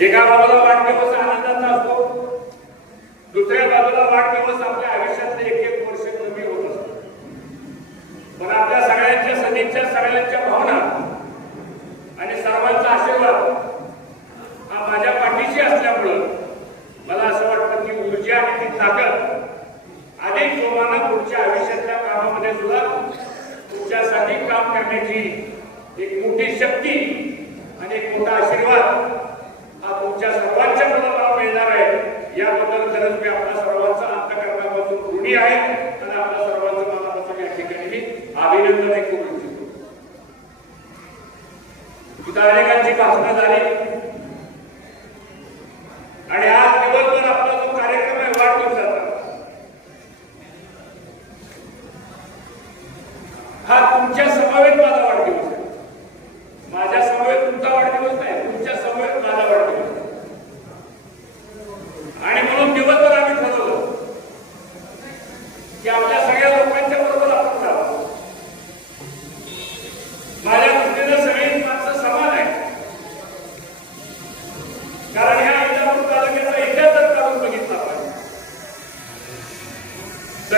एका बाजूला वाढदिवस आनंदाचा असतो दुसऱ्या बाजूला वाढदिवस आपल्या आयुष्यातले एक एक वर्ष कमी होत असतो पण आपल्या सगळ्यांच्या सदिच्छा सगळ्यांच्या भावना आणि सर्वांचा आशीर्वाद हा माझ्या पाठीशी असल्यामुळं मला असं वाटतं की ऊर्जा आणि ती ताकद अनेक जोमानं तुमच्या आयुष्यातल्या कामामध्ये सुद्धा तुमच्यासाठी काम करण्याची एक मोठी शक्ती आणि एक मोठा आशीर्वाद हा तुमच्या सर्वांच्या मला मिळणार आहे. याबद्दल खरंच मी आपल्या सर्वांचा अंतकरणापासून ऋणी आहे. आणि आपल्या सर्वांचं मनापासून या ठिकाणी मी अभिनंदन करू इच्छितो अनेकांची भाषणं झाली.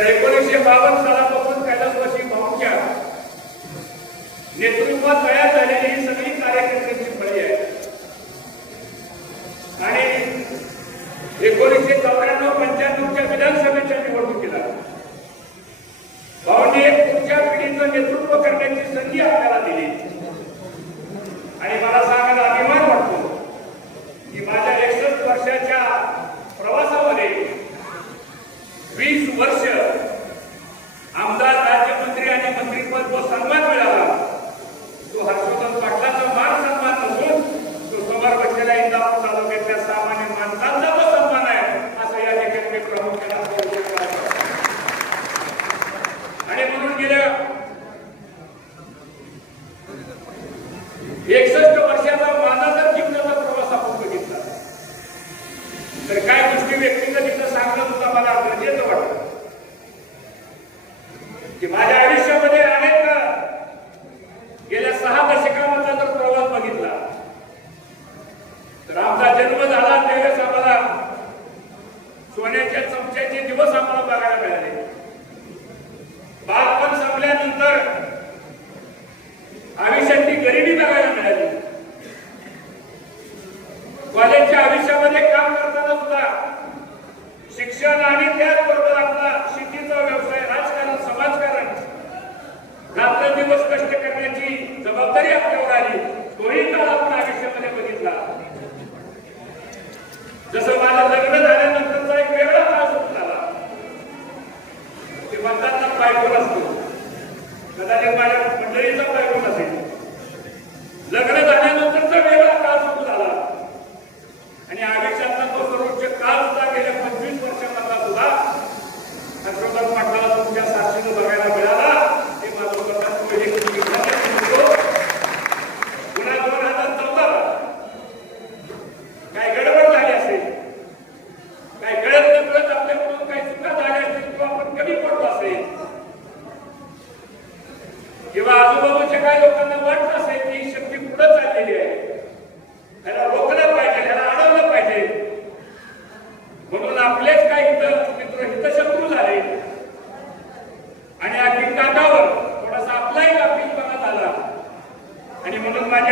तर एकोणीसशे बावन्न सालापासून कैलासवासी भाऊंच्या नेतृत्वात तयार झालेली ही सगळी कार्यकर्त्यांची फळी आहे. आणि एकोणीसशे चौऱ्याण्णव पंच्याण्णवच्या विधानसभेच्या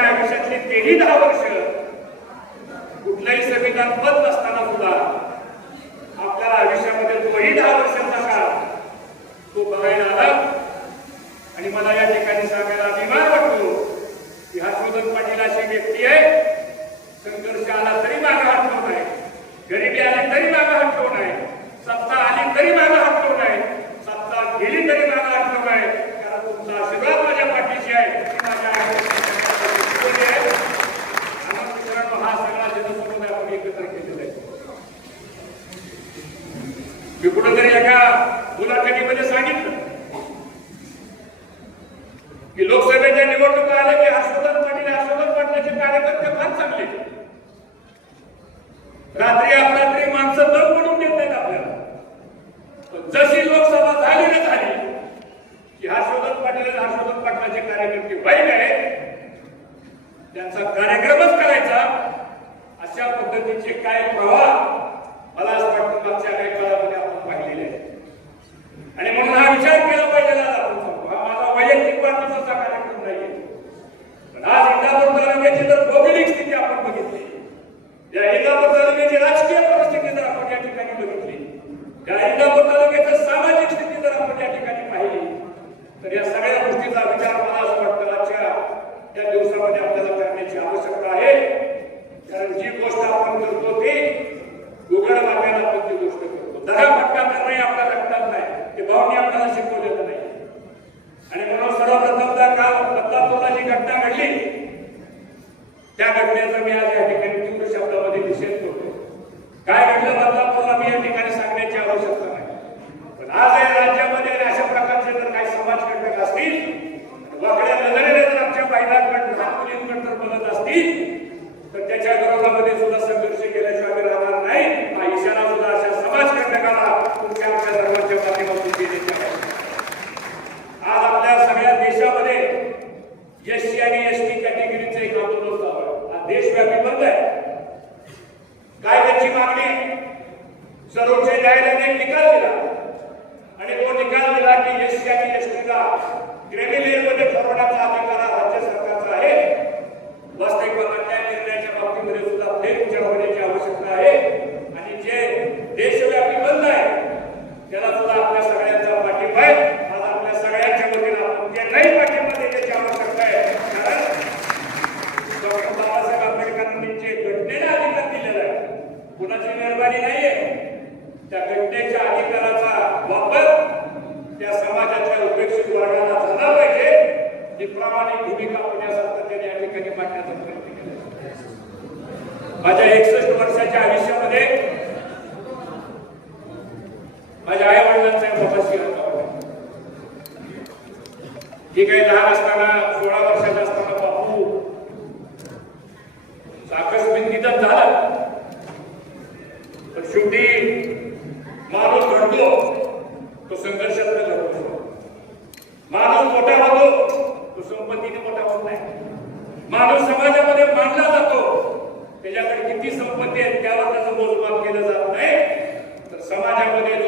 आयुष्यातली तेही दहा वर्ष कुठलाही संविधान पद नसताना सुद्धा आपल्याला आयुष्यामध्ये तोही दहा वर्षांचा काळ तो बघायला आला. आणि मला या ठिकाणी सांगायला अभिमान वाटतो की हर्षवर्धन पाटील अशी व्यक्ती आहे. संघर्ष आला तरी मागा हटवून आहे. गरिबी आली तरी मागा हटवून आहे. सत्ता आली तरी मागा हटवून आहे. सत्ता गेली तरी शेवटी माणूस घडतो तो संघर्षात घडतो माणूस मोठा होतो तो संपत्तीने मोठा होत नाही. माणूस समाजामध्ये मानला जातो त्याच्याकडे किती संपत्ती आहे त्यावर त्याचं मोजमाप केलं जात नाही. तर समाजामध्ये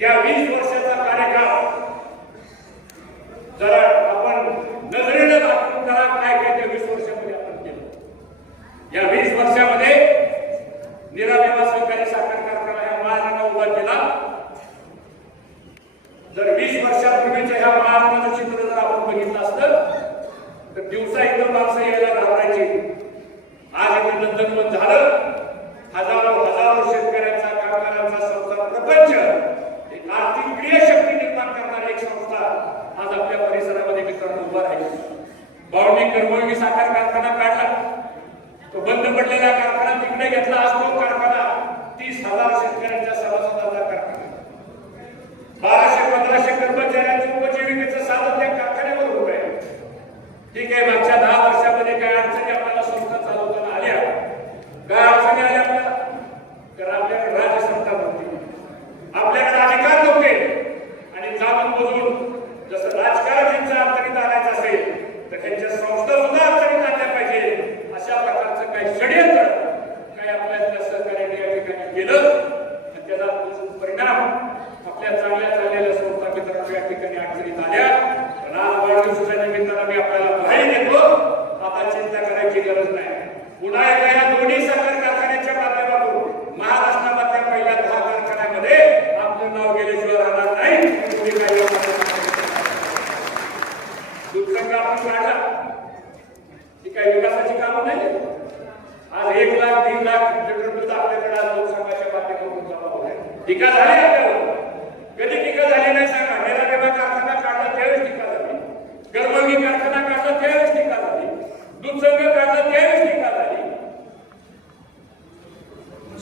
त्या वीस मोळगी साखर कारखाना काढला. तो बंद पडलेला कारखाना तिकडे घेतला. आज तो कारखाना तीस हजार शेतकऱ्यांच्या सभासदाचा कारखाना. बाराशे पंधराशे कर्मचाऱ्यांचं उपजीविकेचं साधन त्या कारखान्यावर होत आहे. ठीक आहे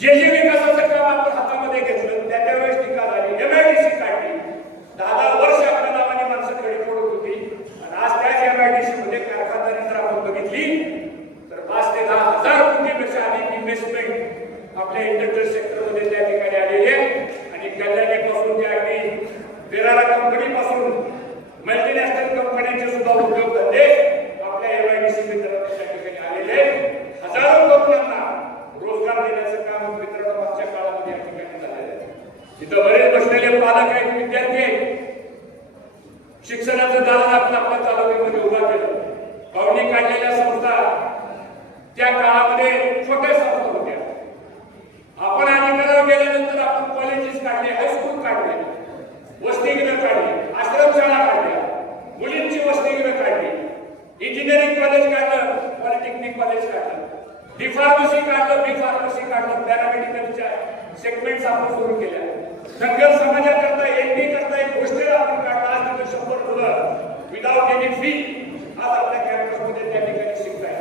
जे जे विकासाचं काम आपण हातामध्ये घेतलं त्या त्यावेळेस टीका झाली. एमआयडीसी काढली. दहा दहा वर्ष आपल्या नावाने माणसं खडी पडत होती आणि आज त्याच एमआयडीसी मध्ये कारखानदारी जर आपण बघितली तर पाच ते दहा हजार कोटीपेक्षा अधिक इन्व्हेस्टमेंट आपल्या इंडस्ट्रियल सेक्टरमध्ये त्या ठिकाणी आलेली आहे आणि कल्याणीपासून ते अगदी बेराला कंपनीपासून मल्टीनॅशनल कंपन्यांचे सुद्धा उद्योग धंदे आपल्या एमआयडीसी मित्रांनो त्या ठिकाणी आलेले आहेत. हजारो तरुणांना रोजगार देण्याचं काम मित्रांनो मागच्या काळामध्ये या ठिकाणी झालेलं आहे इथं बरेच बसलेले पालक आहेत विद्यार्थी आहेत शिक्षणाचं दालन आपण आपल्या तालुक्यामध्ये उभा केलं भावने काढलेल्या संस्था त्या काळामध्ये छोट्या संस्था होत्या. आपण अधिकारावर गेल्यानंतर आपण कॉलेजेस काढले हायस्कूल काढले वसतिगृह काढली आश्रमशाळा काढल्या मुलींची वसतिगृह काढली इंजिनिअरिंग कॉलेज काढलं पॉलिटेक्निक कॉलेज काढलं डी फार्मसी काढलं बी फार्मसी काढलं पॅरामेडिकलच्या सेगमेंट्स आपण सुरू केल्या. धनगर समाजाकरता एन बी करता एक गोष्ट आपण काढलं आज शंभर मुलं विदाउट एनी फी आज आपल्या कॅम्पसमध्ये त्या ठिकाणी शिकताय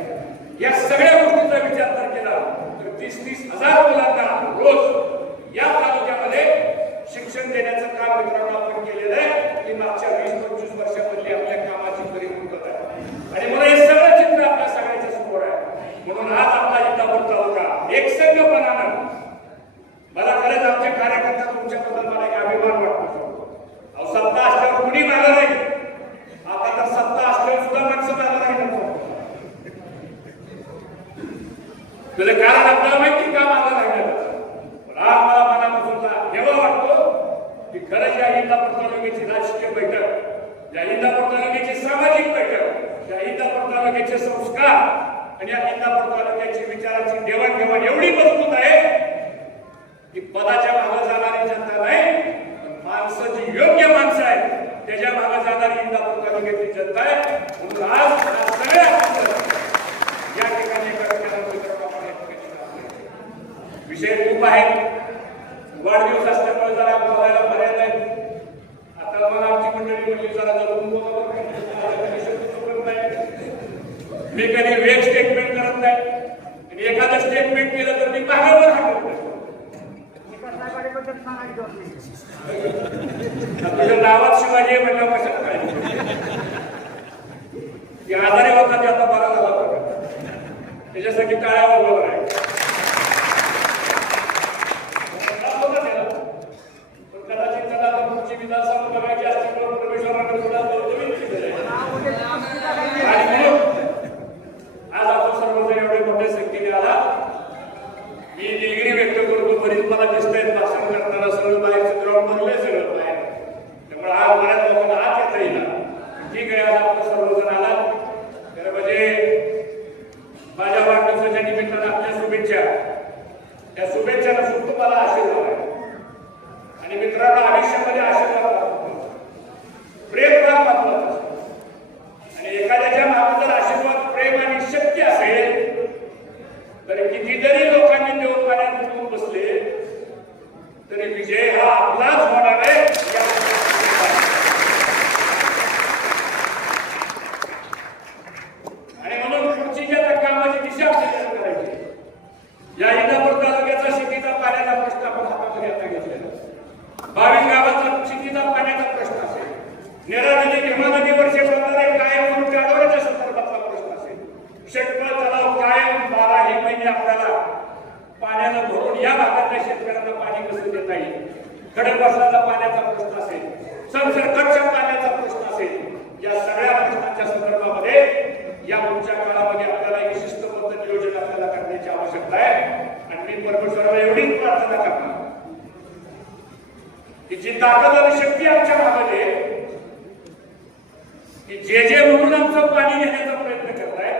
या सगळ्या गोष्टीचा विचार जर केला तर तीस तीस हजार मुलांना रोज या तालुक्यामध्ये शिक्षण देण्याचं काम मित्रांनो आपण केलेलं आहे ही मागच्या वीस पंचवीस वर्षामधली आपल्या कामाची परिपूर्तता आहे आणि मला हे सगळं चित्र आपल्या सगळ्याच्या समोर आहे म्हणून आज आपला इंदापूर तालुका एकसंघपणानं मला खरंच आमचे कार्यकर्ता तुमच्याबद्दल मला एक अभिमान वाटतो अहो सत्ता असल्यावर कुणी मागं नाही आता तर सत्ता असल्यावर सुद्धा माणसं मागं नाही नको त्याचं कारण आपल्याला माहिती का मागं राहिलं पण आज मला मनापासून जा- जेव्हा वाटतो की खरंच या इंदापूर तालुक्याची राजकीय बैठक या इंदापूर तालुक्याची सामाजिक बैठक या इंदापूर तालुक्याचे संस्कार आणि या इंदापूर तालुक्याची विचाराची देवाणघेवाण एवढी मजबूत आहे की पदाच्या मागे जाणारी जनता नाही पण माणसं जी योग्य माणसं आहेत त्याच्यामागे जाणारी इंदापूर तालुक्यातली जनता आहे. म्हणून आज सगळ्या या ठिकाणी विषय खूप आहेत वाढदिवस असल्यामुळे जरा बोलायला पर्याय आहे आता मला आमची मंडळी म्हणजे जरा जरूर नाही. मी कधी वेग स्टेटमेंट करत नाही आणि एखादं स्टेटमेंट केलं तर मी पाहावर तुझ्या नावात शिवाजी आहे म्हणलं कशाला काय? ती आजारी होता ते आता बरा झाला त्याच्यासाठी टाळ्या बरोबर आहे कदाचित त्याला आता पुढची विधानसभा बघायची असते तर परमेश्वराकडे सुद्धा बळजबरी केलेलं आहे. आणि म्हणून आज आपण सर्वजण एवढे मोठ्या संख्येने आला मी दिलगिरी व्यक्त करतो बरीच मला दिसतंय भाषण करताना सगळं बाहेरचं ग्राउंड बनलंय सगळं बाहेर त्यामुळे आज बऱ्याच लोकांना आत येता येईल ठीक आहे आज आपण सर्वजण आला तर म्हणजे माझ्या वाढदिवसाच्या निमित्तानं आपल्या शुभेच्छा त्या शुभेच्छा नसून तुम्हाला आशीर्वाद आहे आणि मित्रांनो आयुष्यामध्ये आशीर्वाद लागतो प्रेम फार महत्वाचं असतं. आणि एखाद्याच्या मागे जर आशीर्वाद प्रेम आणि शक्ती असेल तर कितीतरी लोकांनी देव पाण्यात बुडून बसले तरी विजय हा आपलाच होणार आहे या- आणि म्हणून पुढची जी आता कामाची दिशा आपल्याला करायची या इंदापूर तालुक्याचा शेतीचा पाण्याचा प्रश्न आपण हातामध्ये आता घेतलेला बावीस गावाचा शेतीचा पाण्याचा प्रश्न असेल नेरा नदी भीमा नदीवरचे बंधारे कायम म्हणून त्यावरच्या संदर्भातला प्रश्न असेल षटपळ तलाव कायम बाराही महिने पाण्यानं भरून या भागातल्या शेतकऱ्यांना पाणी कसं देता येईल? खडकवासलाचा पाण्याचा प्रश्न असेल संसर्गच्या पाण्याचा प्रश्न असेल या सगळ्या प्रश्नांच्या संदर्भामध्ये या पुढच्या काळामध्ये आपल्याला एक शिस्तबद्ध नियोजन आपल्याला करण्याची आवश्यकता आहे. आणि मी परमेश्वराला एवढीच प्रार्थना करणार. की जी ताकद आणि शक्ती आमच्या भागामध्ये की जे जे म्हणून आमचं पाणी घेण्याचा प्रयत्न करताय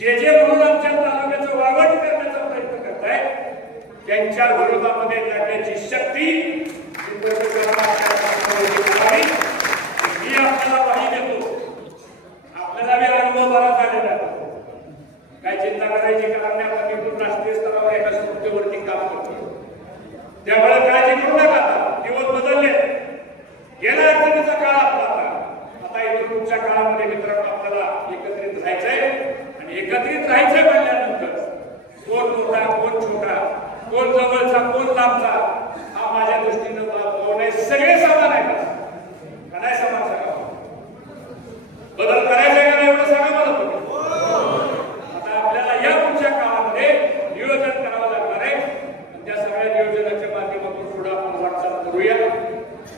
जे जे म्हणून आमच्या तालुक्याचं वावट करण्याचा प्रयत्न करत आहे त्यांच्या विरोधामध्ये लढण्याची शक्ती मी आपल्याला माहिती देतो. आपल्याला बी अनुभव बरा झालेला काय चिंता करायची कारण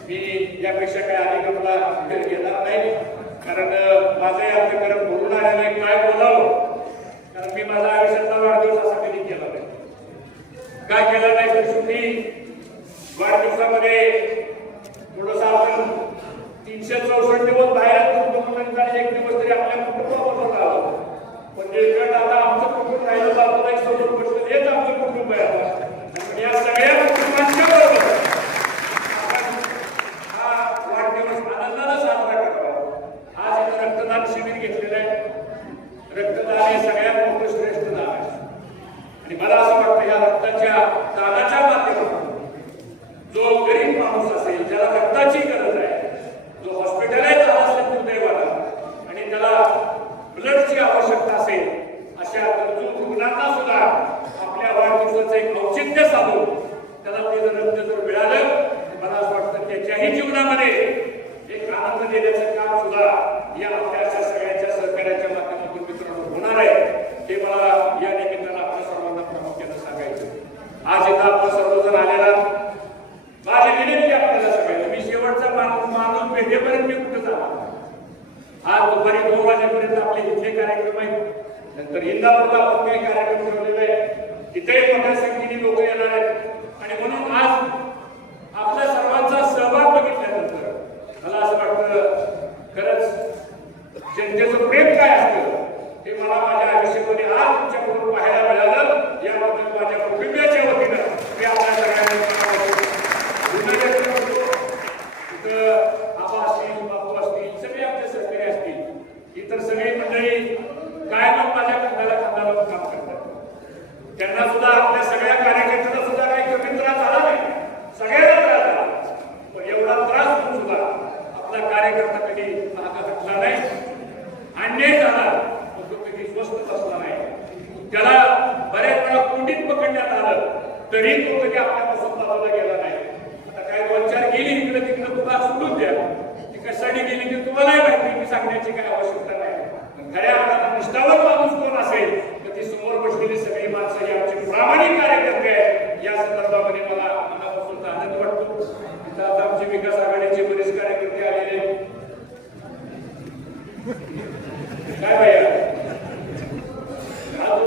मी यापेक्षा काय आधी मला घेणार नाही. कारण माझं अंत्यकरण बोलून आलेलं आहे. काय बोलावं? कारण मी माझा आयुष्यातला वाढदिवसासाठी कधी केला नाही. काय केला नाही तर शेवटी वाढदिवसामध्ये थोडंसं आपण तीनशे चौसष्ट दिवस बाहेर एक दिवस तरी आपल्या कुटुंबाबरोबर राहावं. म्हणजे आता आमचं कुटुंब राहिलं तर आपल्याला एक सदोष हेच आमचं कुटुंब आहे. gracias दुपारी दोन वाजेपर्यंत आपले इथे कार्यक्रम आहेत. नंतर इंदापूरला आपण काही कार्यक्रम ठेवलेले आहे तिथेही मोठ्या संख्येने लोक येणार आहेत. आणि म्हणून आज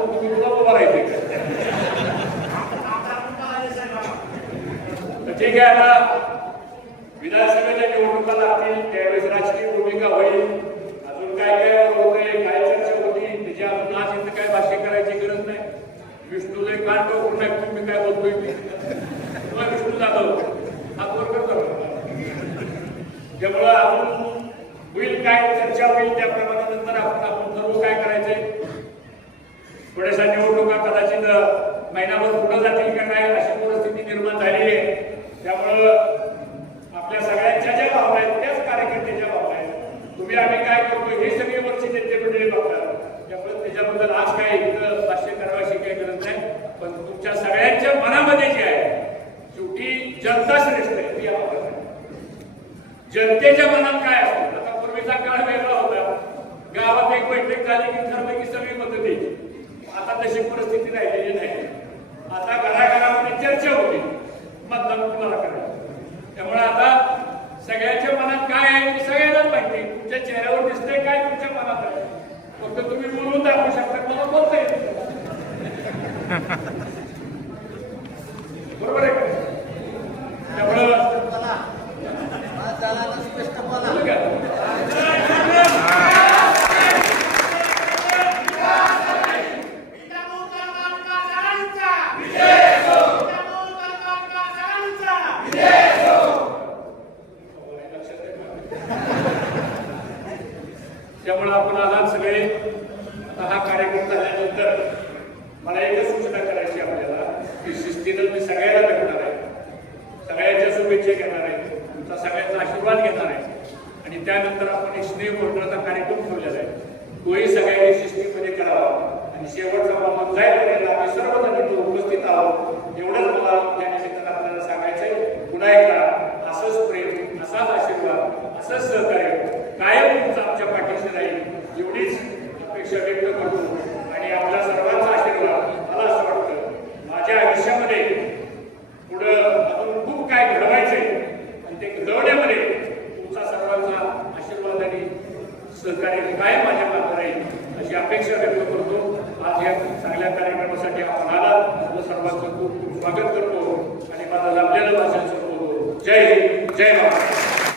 बरोबर आहे ठीक आहे ना विधानसभेच्या निवडणुका लागतील त्यावेळेस भूमिका होईल अजून काय काय? होत काय चर्चा होती त्याची आपण आज इथं काय भाष्य करायची गरज नाही. विष्णू लय कांड नाही काय बोलतोय मी विष्णू जाधव हा बरोबर करतो? त्यामुळं अजून बरोबर आहे